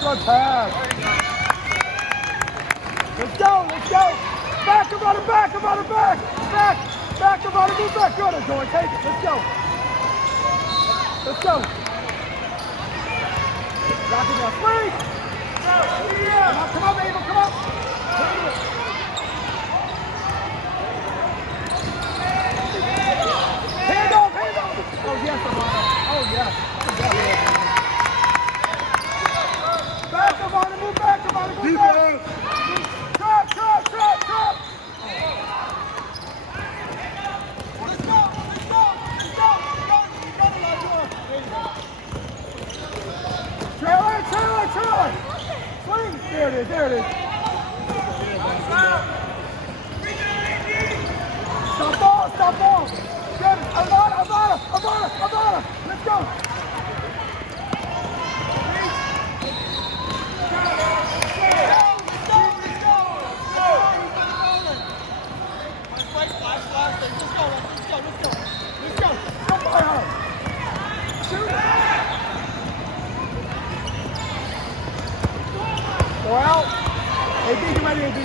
Good pass. Let's go, let's go. Back about it, back about it, back. Back about it, move back. Good, Adore, take it. Let's go. Let's go. Lock it down. Swing. Come on, Abel, come on. Hand off. Oh, yes, Amanda. Oh, yes. Back about it, move back about it, move back. Trap. Let's go. Trailer. Swing. There it is. Stop ball. Good. Avada. Let's go. Let's go. Shoot. Go out. AB, get ready, AB.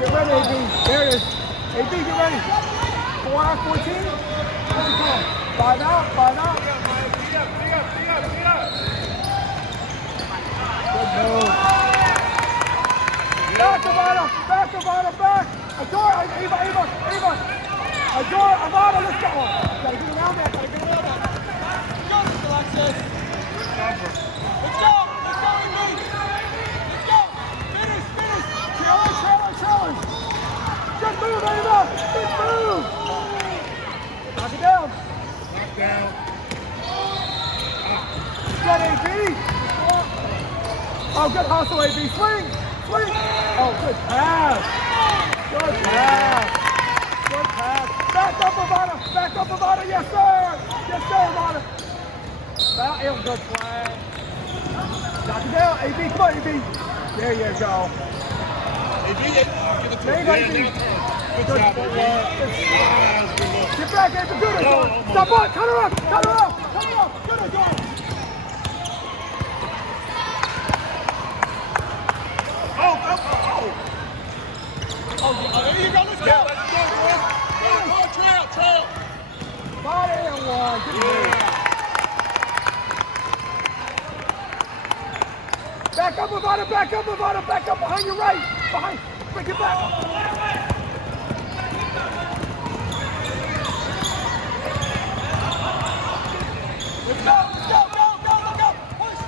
Get ready, AB. There it is. AB, get ready. 4 out, 14. What's it called? 5 out. Good move. Back. Adore, Ava. Adore, Amada, let's go. Gotta get around that. Go, Alexis. Let's go, AB. Let's go. Finish. Trailer. Good move, Ava. Good move. Knock it down. Good, AB. Oh, good hustle, AB. Swing. Oh, good pass. Back up, Avada. Yes, sir, Avada. Good play. Knock it down, AB. Come on, AB. There you go. AB, give it to There you him. go, AB. Good job, AB. Get back, AB. Good, Adore. Stop on. Cut her up. Good, Adore. Oh, there you go, let's go. Trail. Body and one. Good move. Back up, Avada. Back up behind your right. Bring it back. Let's go. Push.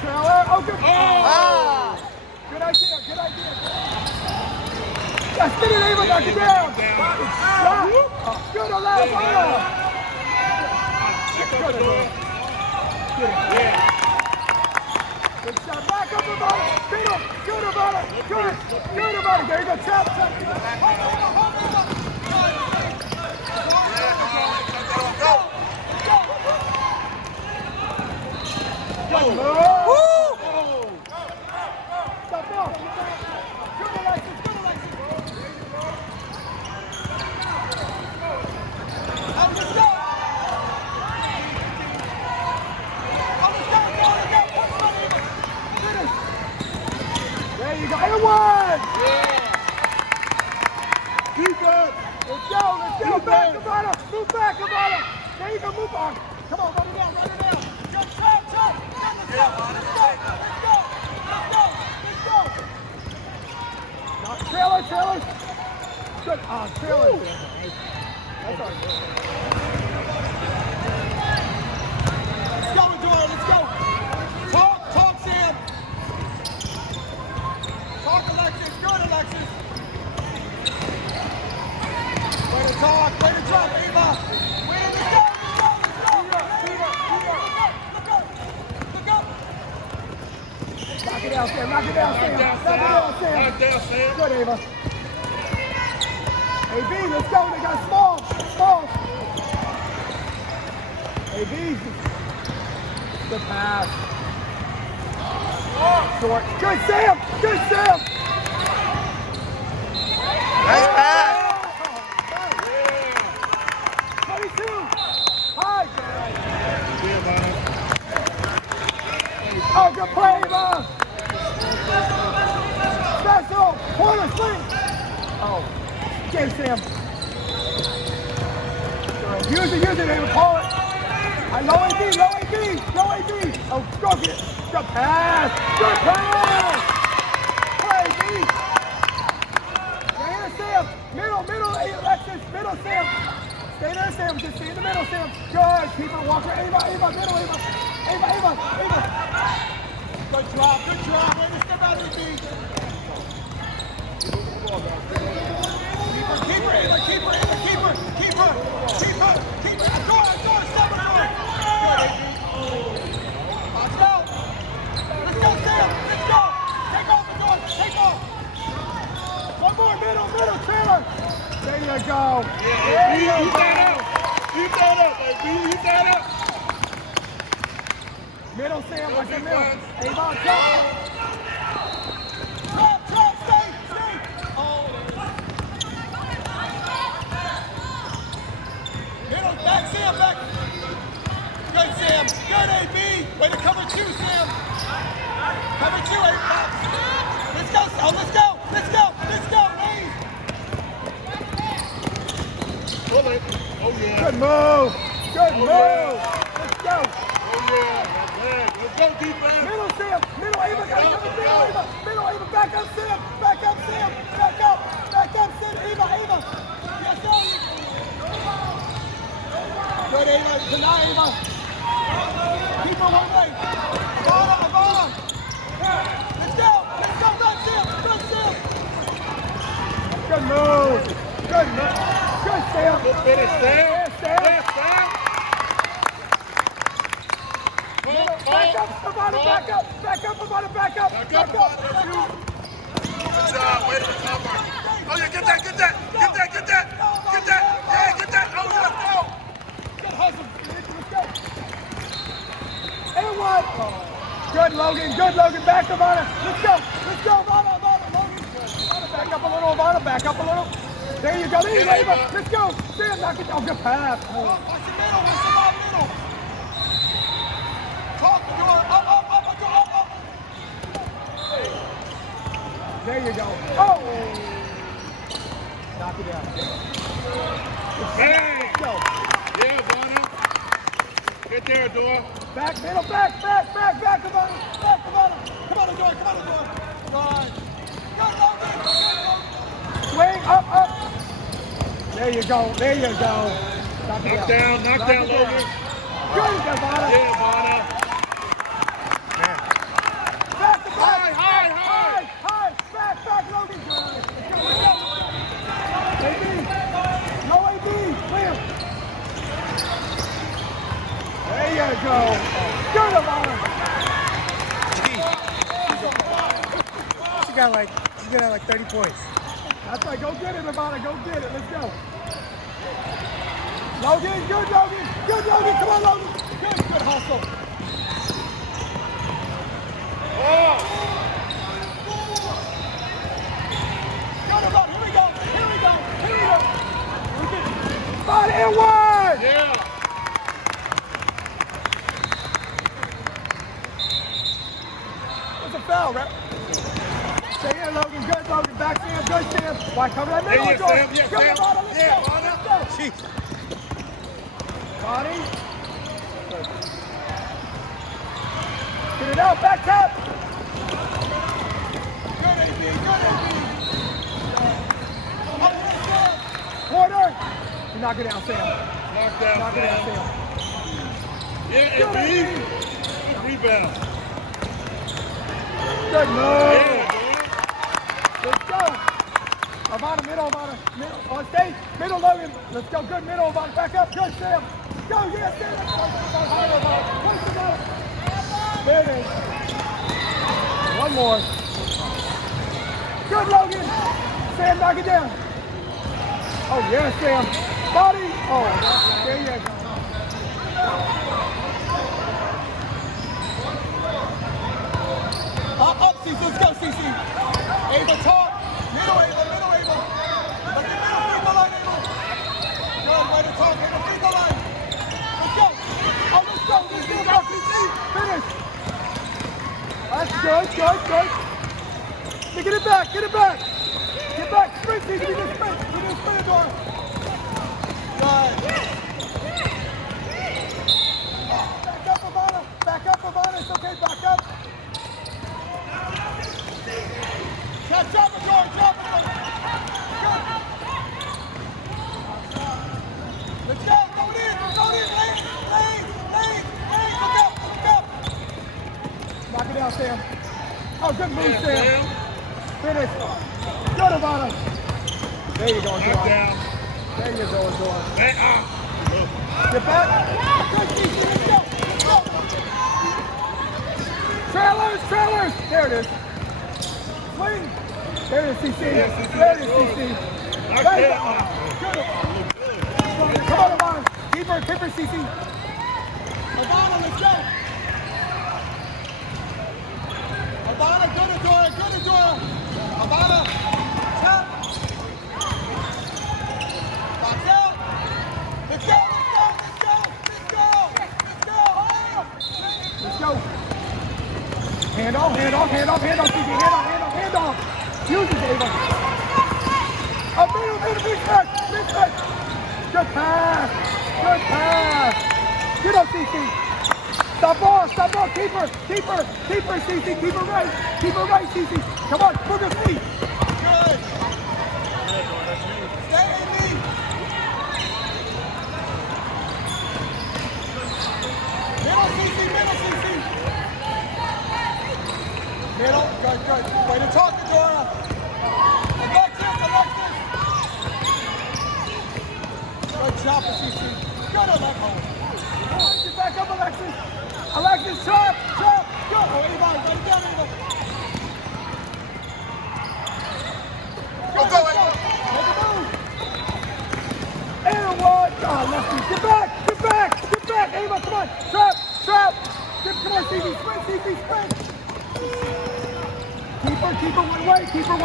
Trail. Oh, good. Good idea. Yes, get it, Ava. Knock it down. Good, Alabama. Good shot. Back up, Avada. Good, Avada. Good, Avada. There you go. Tap. Good move. Stop off. Good, Alexis. Let's go. There you go. And one. Keep it. Let's go. Move back, Avada. There you go. Move on. Come on, run it down. Good shot. Let's go. Now, trailer. Good. Trailer. That's all right. Let's go, Adore. Let's go. Talk, Sam. Talk, Alexis. Good, Alexis. Way to talk. Way to drop, Eva. Let's go. Knock it down, Sam. Knock down, Sam. Good, Ava. AB, let's go. They got small. AB. Good pass. Short. Good, Sam. Nice pass. 22. High. Oh, good play, Ava. Special. Corner, swing. Oh, okay, Sam. Use it, Ava. Call it. Low AD. Oh, go get it. Good pass. Good pass. Play, D. Right here, Sam. Middle, Alexis. Middle, Sam. Stay there, Sam. Just stay in the middle, Sam. Good. Keep it, Walker. Ava. Middle, Ava. Good drop. Way to step out of the beat. Keep her, Ava. Keep her. Go, stop her. Let's go, Sam. Let's go. Take off. One more, middle, Taylor. There you go. Yeah, keep that up, baby. Keep that up. Middle, Sam, like the middle. Avon, drop, stay. Oh. Middle, back, Sam, back. Good, Sam. Good, AB. Way to cover 2, Sam. Cover 2, AB. Let's go, Lee. Pull it. Oh, yeah. Good move. Let's go. Oh, yeah. Let's go, defense. Middle, Sam. Middle, Ava. Middle, Ava. Back up, Sam. Back up, Sam. Ava. Yes, sir. Good, Ava. Tonight, Ava. Keep her one way. Ivana. Let's go. Run, Sam. Good move. Good, Sam. Good finish, Sam. Sam. Yes, Sam. Back up, Ivana. Back up. Good job. Way to recover. Oh, yeah, get that. Yeah, get that. Oh, let's go. Good hustle. And one. Good, Logan. Back, Ivana. Let's go, Ivana. Logan. Ivana, back up a little. There you go, Ava. Let's go. Sam, knock it. Oh, good pass. Watch the middle. Talk, door. Up. There you go. Oh. Knock it down. Bang. Let's go. Yeah, Bonner. Get there, Adore. Back, middle, back, Ivana. Come on, Adore. Right. Swing, up. There you go. Knock down, Logan. Good, Ivana. Yeah, Bonner. Back, High. back, Logan. AB. No AB. Clear. There you go. Good, Ivana. She got like 30 points. That's right. Go get it, Ivana. Go get it. Let's go. Logan. Good, Logan. Come on, Logan. Good hustle. Oh. Good, Ivana. Here we go. Body and one. Yeah. It's a foul, rep. Stay in, Logan. Good, Logan. Back, Sam. Good, Sam. Why cover that middle? Yeah, Jordan. Sam. Yeah, Good, Sam. Ivana. Let's Yeah, go. Ivana. Let's go. Jeez. Body. Get it out. Back top. Good, AB. Corner. You knock it down, Sam. Knock down, Knock it down, Sam. Sam. Yeah, Good, AB. AB. Good rebound. Good move. Yeah, Let's go. Ivana, middle. On stage. Middle, Logan. Let's go. Good middle, Ivana. Back up. Good, Sam. Go, yes, Sam. Let's go. Higher, Ivana. Push it up. Finish. One more. Good, Logan. Sam, knock it down. Oh, yes, Sam. Body. Oh, there you go. Up, CC. Let's go, CC. Ava, talk. Middle, Ava. Look at middle, feed the line, Ava. Good, way to talk, Ava. Feed the line. Let's go. Oh, let's go. CC. Finish. Good, good, good. Now get it back, get it back. Get back, sprint, Cece, we just sprint. We just sprint, Adora. Good. Back up, Ivana. Back up, Ivana. It's okay, back up. Catch up, Adora, drop it. Let's go, go in, lane, look up. Knock it down, Sam. Oh, good move, Sam. Finish. Good, Ivana. There you go, Adora. There you go, Adora. Get back. Good, Cece, let's go. Trailers. There it is. Swing. There it is, Cece. There it is, Cece. There you go. Good. Come on, Ivana. Keep her, Cece. Ivana, let's go. Ivana, good Adora. Ivana, tap. Box out. Let's go. Let's go. Hand off, Cece. Hand off. Use it, Ava. Miss. Good pass. Get up, Cece. Stop ball. Keep her, Cece. Keep her right, Cece. Come on, move your feet. Good. Stay in me. Middle, Cece. Middle, good. Way to talk, Adora. Alexis. Good job, Cece. Good on that hole. Get back up, Alexis. Alexis, chop. Go. Oh, Eva, go down, Eva. Go. Make a move. And one. Oh, lefty. Get back. Eva, come on. Trap. Come on, Cece. Sprint. Keep her one way. Eva. Keep her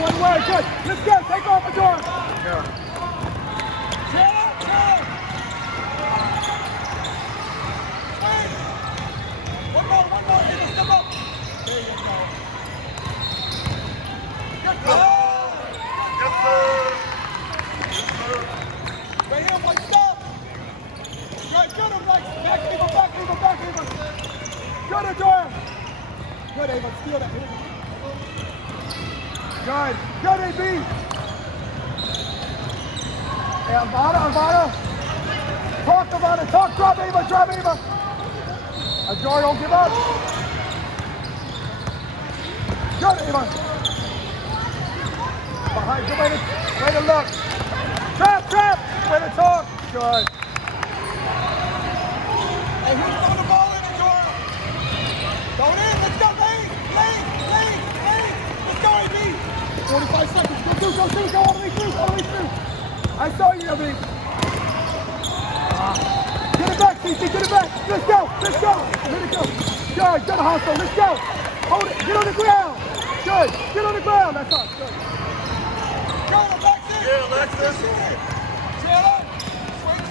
one way. Good. Let's go. Take off, Adora. Yeah. One more, Eva, step up. There you go. Good go. Yes, sir. Right here, one stop. Good, Alex. Back, Eva. Good, Adora. Good, Ava. Steal that. Good, AB. Hey, Ivana. Talk, Ivana. Drop, Ava. Adora, don't give up. Good, Ava. Behind. Good way to look. Trap. Way to talk. Good. Hey, who's throwing the ball in, Adora? Going in. Let's go, lane. Let's go, AB. 45 seconds. Go all the way through. I saw you, AB. Get it back, Cece. Let's go. Let it go. Good hustle. Let's go. Hold it. Get on the ground. Good. Get on the ground. That's us. Good. Go, Alexis. Yeah, Alexis. Trail up. Swing.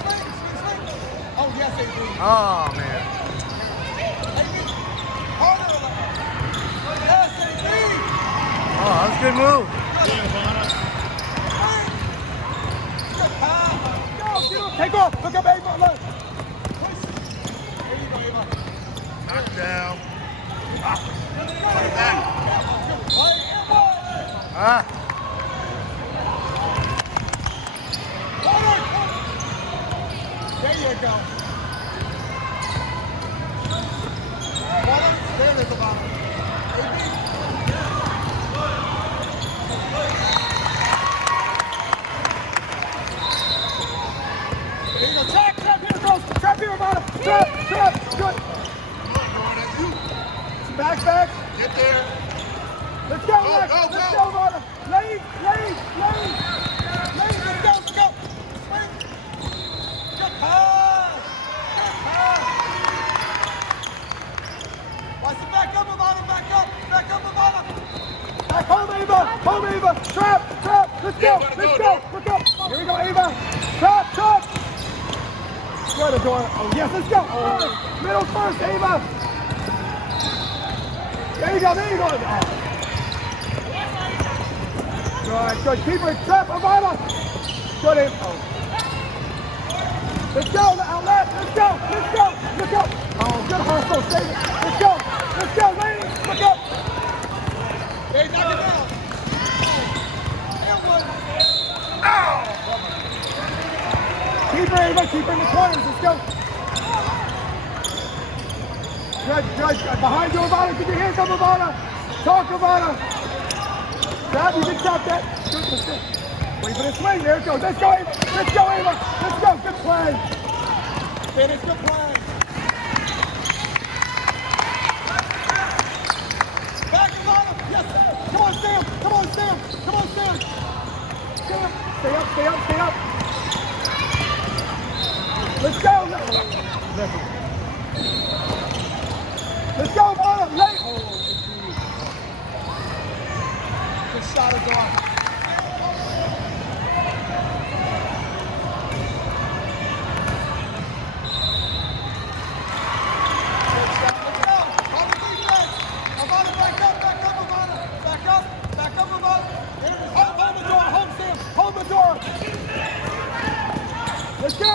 Oh, yes, AB. Oh, man. Harder, Alexis. Yes, AB. Oh, that was a good move. Take off. Look up, Ava. Look. There you go, Ava. Knockdown. There you go. There it is, Ivana. There you go. Trap here, Ivana. Trap. Good. Back. Get there. Let's go, Lex. Go. Let's go, Ivana. Lane. Let's go. Swing. Good pass. Watch it. Back up, Ivana. Back home, Ava. Trap. Let's go. Look up. Here we go, Ava. Trap. Good, Adora. Oh, yes, let's go. Middle first, Ava. There you go, there you go. Oh. Good, good. Keep it. Trap, Ivana. Good in. Oh. Let's go, outlet. Let's go, let's go. Look up. Oh, good hustle. Save it. Let's go. Let's go, ladies. Look up. Hey, knock it down. Oh. Keep her, Ava. Keep her in the corners. Let's go. Good, good. Behind you, Ivana. Keep your hands up, Ivana. Talk, Ivana. Grab, you can stop that. Good, let's go. Wait for the swing. There it goes. Let's go, Ava. Let's go, Ava. Let's go. Good play. Finish the play. Back, Ivana. Yes, sir. Come on, Sam. Come on, Sam. Come on, Sam. Sam. Stay up, stay up, stay up. Let's go. Let's go, Ivana. Late. Oh, good shot is on. Let's go!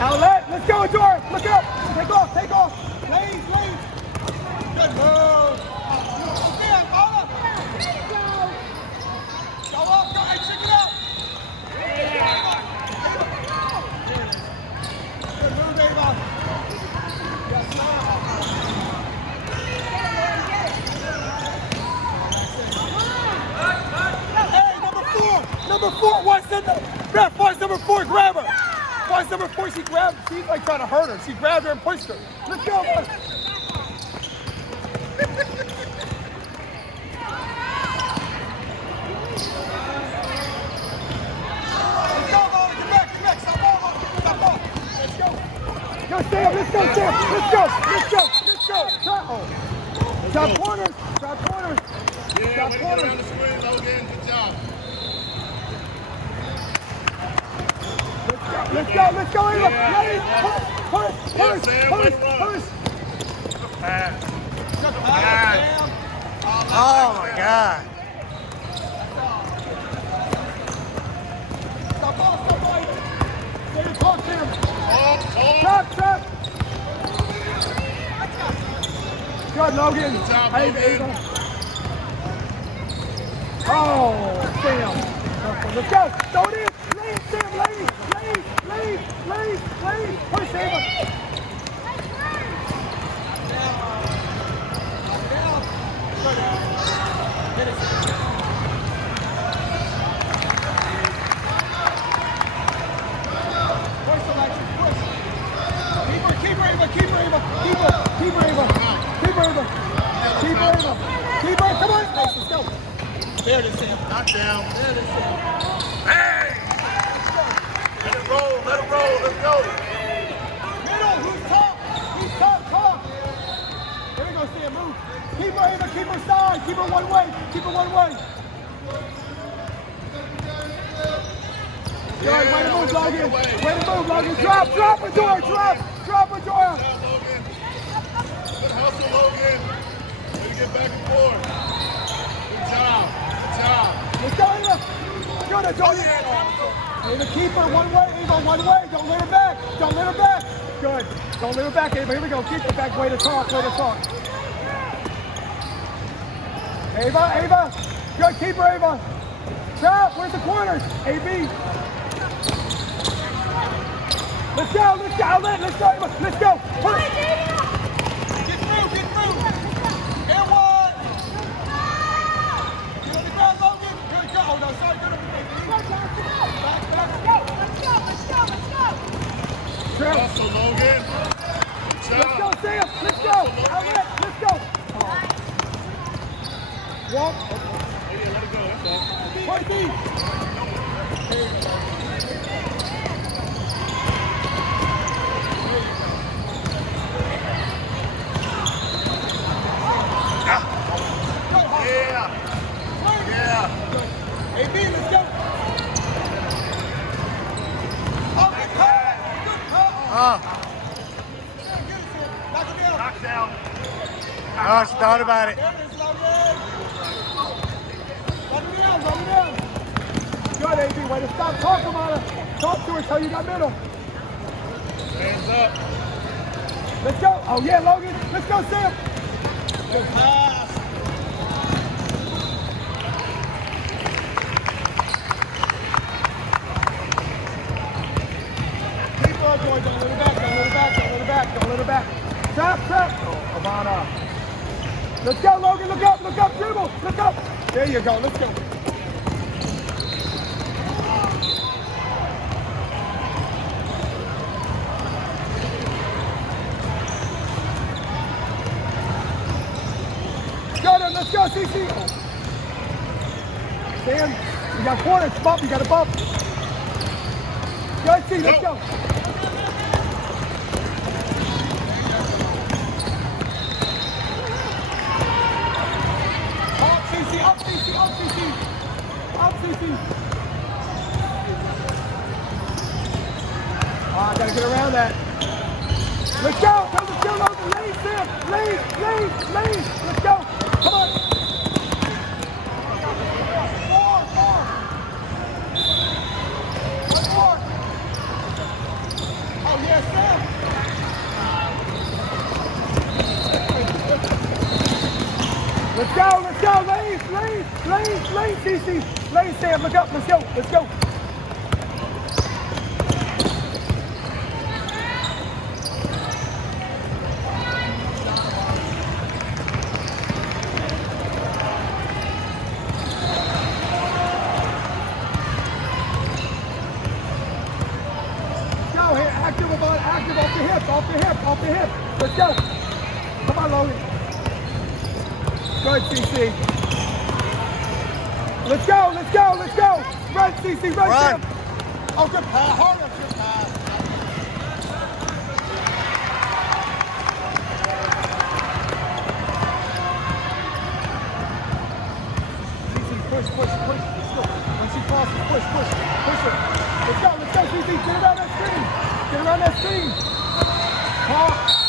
Outlet, let's go, Adora! Look up! Take off, take off! Lane, lane! Good move! Okay, Ivana! There you go! Go up, go, hey, check it out! Good move, Ava! Yes, sir! Number 4, watch number 4, grab her. Watch number 4, she grabbed, she's like trying to hurt her. She grabbed her and pushed her. Let's go, man. Let's go, Lola, get back, stop off. Let's go. Go, Sam, let's go, Sam. Let's go. Top corners. Yeah, way to get around the screen, Logan. Good job. Let's go, Ava. Push. Pass. Oh my God. Stop. Stay in talk, Sam. Trap. Good, Logan. Good job, Hey, Logan. Ava. Oh, Sam. Let's go. Throw it in. Lane, Sam, lane. Push, Ava. Keep her, Ava. Keep her. Come on. Nice, let's go. There it is, Sam. Knock down. There it is, Sam. Hey! Let it roll. Let's go. Middle, who's top? There we go, Sam, move. Keep her, Ava, keep her side. Keep her one way. Good, way to move, Logan. Drop a door. Good job, Logan. Good hustle, Logan. Way to get back and forth. Good job. Let's go, Ava. Good, Adora. Ava, keep her one way. Don't let her back. Good. Don't let her back, Ava. Here we go. Keep her back. Way to talk. Ava. Good. Keep her, Ava. Trap. Where's the corners? AB. Let's go. Outlet. Let's go, Ava. Let's go. Get through. And one. Get on the ground, Logan. Here we go. Oh, no, sorry. Let's go. Trap. Hustle, Logan. Good Let's go, job. Sam. Let's go. Outlet. Let's go. Walk. Yeah, let it go. That's all. Point B. Yeah. AB, let's go. Oh, good call. Oh. Good, Sam. thought about it. There it is, Logan. Run it down, run it down. Good, AB. Way to stop. Talk about her. Talk to her till you got middle. Hands up. Let's go. Oh, yeah, Logan. Let's go, Sam. Good pass. Keep on, boy. Don't let it back. Don't let it back. Don't let it back. Don't let it back. Trap, trap. Oh, Ivana. Let's go, Logan. Look up. Look up. Dribble. Look up. There you go. Let's go. Let's go, CC. Sam, you got corners. Bump. You got a bump. Good, C. Let's go. Up, CC. Up, CC. Up, CC. Up, CC. Oh, I gotta get around that. Let's go. Come to kill over. Lead, Sam. Lead. Let's go. Come on. One more. Oh, yes, Sam. Let's go. Lead, CC. Lead, Sam. Look up. Let's go. Active off the hip. Let's go. Come on, Logan. Good, CC. Let's go. Run, CC, run. Run. Sam. Oh, good pass. Hard up, good pass. CC, push. Let's go. When she crosses, push her. Let's go, CC. Get around that screen. Talk.